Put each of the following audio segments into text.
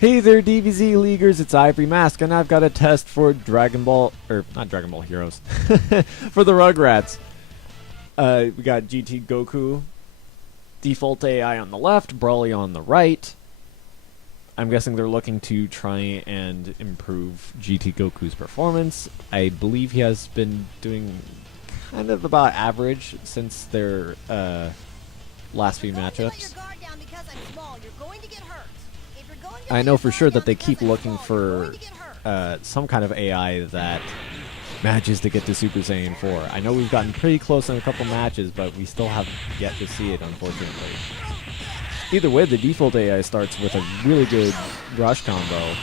Hey there, DBZ Leaguers, it's Ivory Mask, and I've got a test for Dragon Ball, or not Dragon Ball Heroes, for the Rugrats. We got GT Goku, default AI on the left, Broly on the right. I'm guessing they're looking to try and improve GT Goku's performance. I believe he has been doing kind of about average since their last few matchups. I know for sure that they keep looking for some kind of AI that manages to get to Super Saiyan 4. I know we've gotten pretty close in a couple matches, but we still have yet to see it, unfortunately. Either way, the default AI starts with a really good rush combo.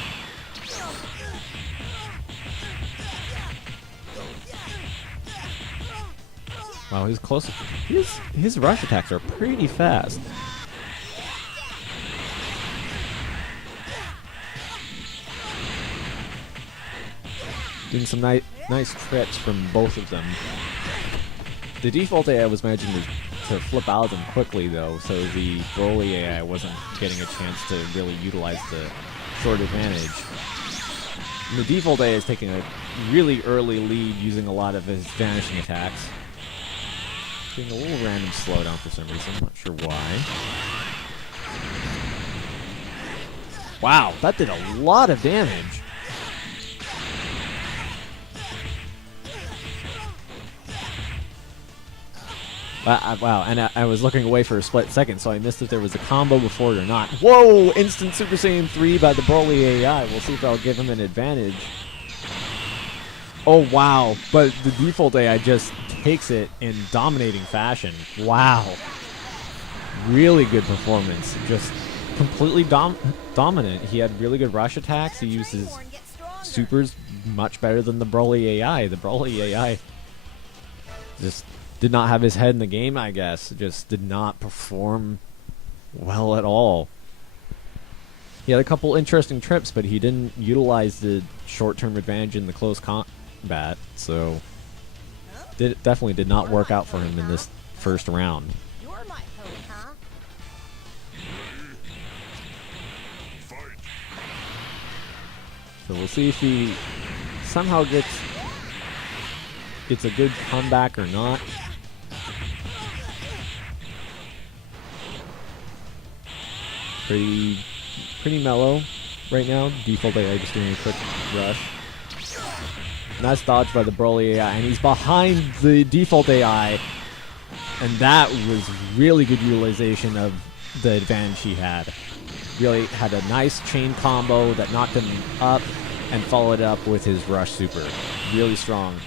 Wow, he's close. His rush attacks are pretty fast. Doing some nice trips from both of them. The default AI was managing to flip out of them quickly, though, so the Broly AI wasn't getting a chance to really utilize the short advantage. And the default AI is taking a really early lead using a lot of his vanishing attacks. Getting a little random slowdown for some reason, not sure why. Wow, that did a lot of damage. Wow, and I was looking away for a split second, so I missed if there was a combo before it or not. Whoa! Instant Super Saiyan 3 by the Broly AI. We'll see if I'll give him an advantage. Oh, wow. But the default AI just takes it in dominating fashion. Wow. Really good performance. Just completely dominant. He had really good rush attacks. He used his supers much better than the Broly AI. The Broly AI just did not have his head in the game, I guess. Just did not perform well at all. He had a couple interesting trips, but he didn't utilize the short-term advantage in the close combat, so it definitely did not work out for him in this first round. So we'll see if he somehow gets a good comeback or not. Pretty mellow right now. Default AI just doing a quick rush. Nice dodge by the Broly AI, and he's behind the default AI, and that was really good utilization of the advantage he had. Really had a nice chain combo that knocked him up and followed up with his rush super. Really strong.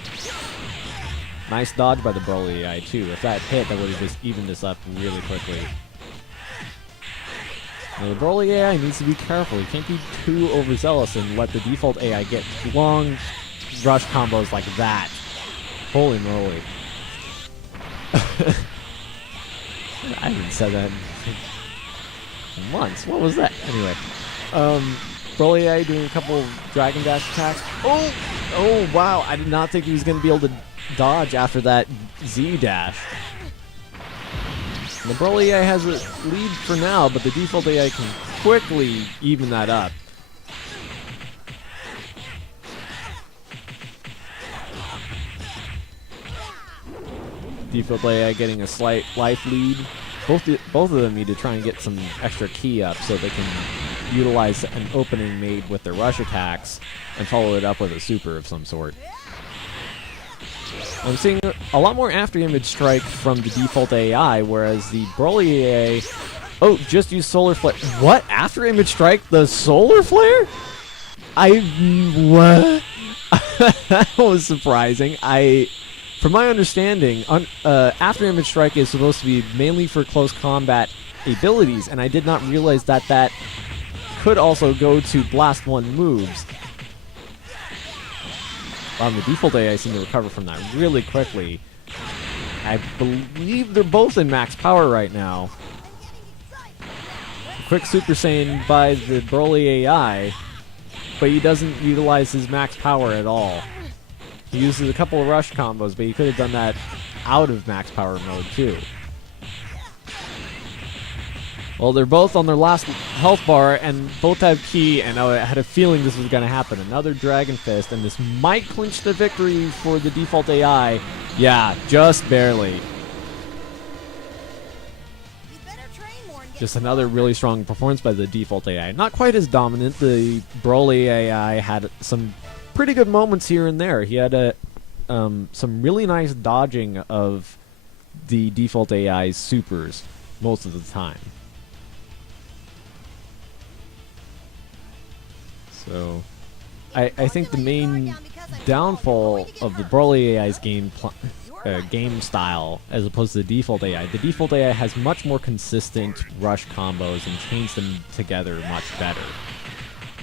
Nice dodge by the Broly AI too. If that hit, that would have just evened this up really quickly. Now the Broly AI needs to be careful. He can't be too overzealous and let the default AI get long rush combos like that. Holy moly. I haven't said that in months. What was that? Anyway. Broly AI doing a couple Dragon Dash attacks. Oh, wow. I did not think he was going to be able to dodge after that Z dash. The Broly AI has a lead for now, but the default AI can quickly even that up. Default AI getting a slight life lead. Both of them need to try and get some extra ki up so they can utilize an opening made with their rush attacks and follow it up with a super of some sort. I'm seeing a lot more after image strike from the default AI, whereas the Broly AI... Oh, just use solar flare. What? After image strike? The solar flare? What? That was surprising. From my understanding, after image strike is supposed to be mainly for close combat abilities, and I did not realize that could also go to blast one moves. The default AI seemed to recover from that really quickly. I believe they're both in max power right now. Quick Super Saiyan by the Broly AI, but he doesn't utilize his max power at all. He uses a couple of rush combos, but he could have done that out of max power mode too. Well, they're both on their last health bar, and both have key, and I had a feeling this was going to happen. Another Dragon Fist, and this might clinch the victory for the default AI. Yeah, just barely. Just another really strong performance by the default AI. Not quite as dominant. The Broly AI had some pretty good moments here and there. He had some really nice dodging of the default AI's supers most of the time. So, I think the main downfall of the Broly AI's game style as opposed to the default AI. The default AI has much more consistent rush combos and chains them together much better.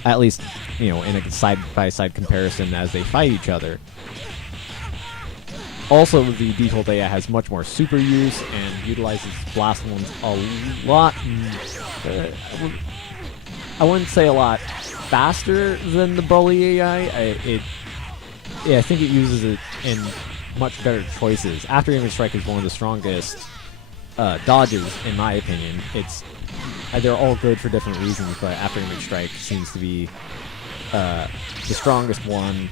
At least, you know, in a side-by-side comparison as they fight each other. Also, the default AI has much more super use and utilizes blast ones a lot. I wouldn't say a lot faster than the Broly AI. I think it uses it in much better choices. After Image Strike is one of the strongest dodges, in my opinion. They're all good for different reasons, but After Image Strike seems to be the strongest one,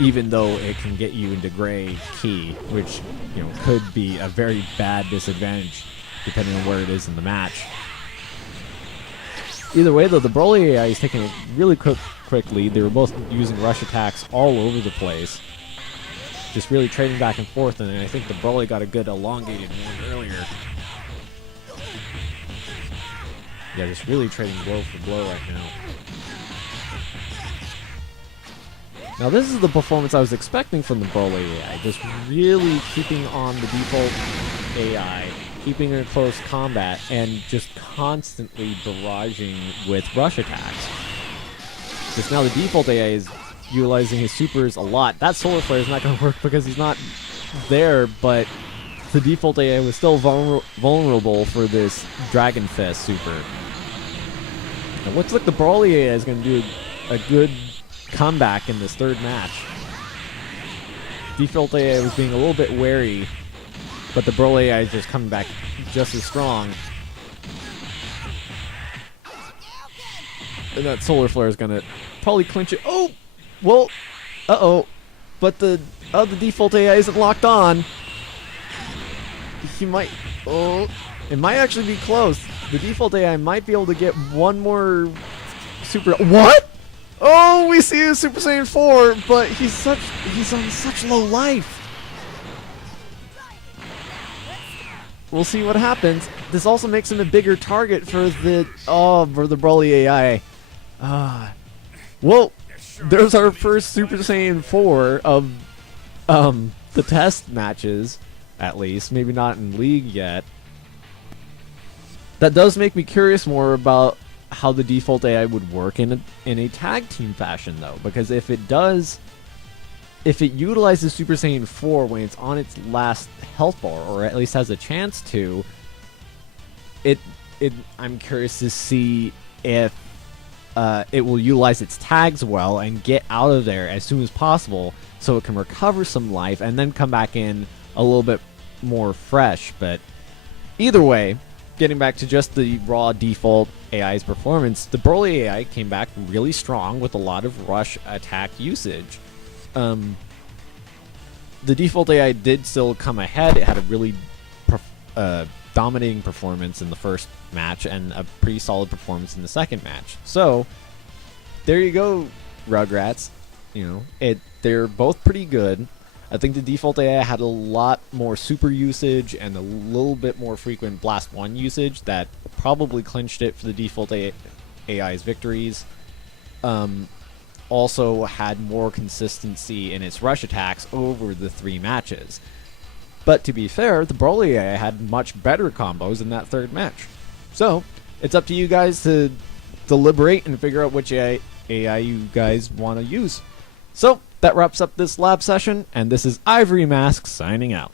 even though it can get you into gray key, which, you know, could be a very bad disadvantage depending on where it is in the match. Either way, though, the Broly AI is taking a really quick lead. They were both using rush attacks all over the place, just really trading back and forth, and I think the Broly got a good elongated one earlier. Yeah, just really trading blow for blow right now. Now this is the performance I was expecting from the Broly AI, just really keeping on the default AI, keeping her in close combat, and just constantly barraging with rush attacks. Just now the default AI is utilizing his supers a lot. That Solar Flare is not going to work because he's not there, but the default AI was still vulnerable for this Dragon Fist super. Now looks like the Broly AI is going to do a good comeback in this third match. Default AI was being a little bit wary, but the Broly AI is just coming back just as strong. And that Solar Flare is going to probably clinch it. Oh! Well, uh-oh. But the default AI isn't locked on. He might... Oh, it might actually be close. The default AI might be able to get one more super... What? Oh, we see a Super Saiyan 4, but he's on such low life. We'll see what happens. This also makes him a bigger target for the Broly AI. Well, there's our first Super Saiyan 4 of the test matches, at least. Maybe not in League yet. That does make me curious more about how the default AI would work in a tag team fashion, though, because if it utilizes Super Saiyan 4 when it's on its last health bar, or at least has a chance to, I'm curious to see if it will utilize its tags well and get out of there as soon as possible so it can recover some life and then come back in a little bit more fresh. But either way, getting back to just the raw default AI's performance, the Broly AI came back really strong with a lot of rush attack usage. The default AI did still come ahead. It had a really dominating performance in the first match and a pretty solid performance in the second match. So there you go, Rugrats. You know, they're both pretty good. I think the default AI had a lot more super usage and a little bit more frequent Blast 1 usage that probably clinched it for the default AI's victories. Also had more consistency in its rush attacks over the 3 matches. But to be fair, the Broly AI had much better combos in that third match. So, it's up to you guys to deliberate and figure out which AI you guys want to use. So, that wraps up this lab session, and this is Ivory Mask signing out.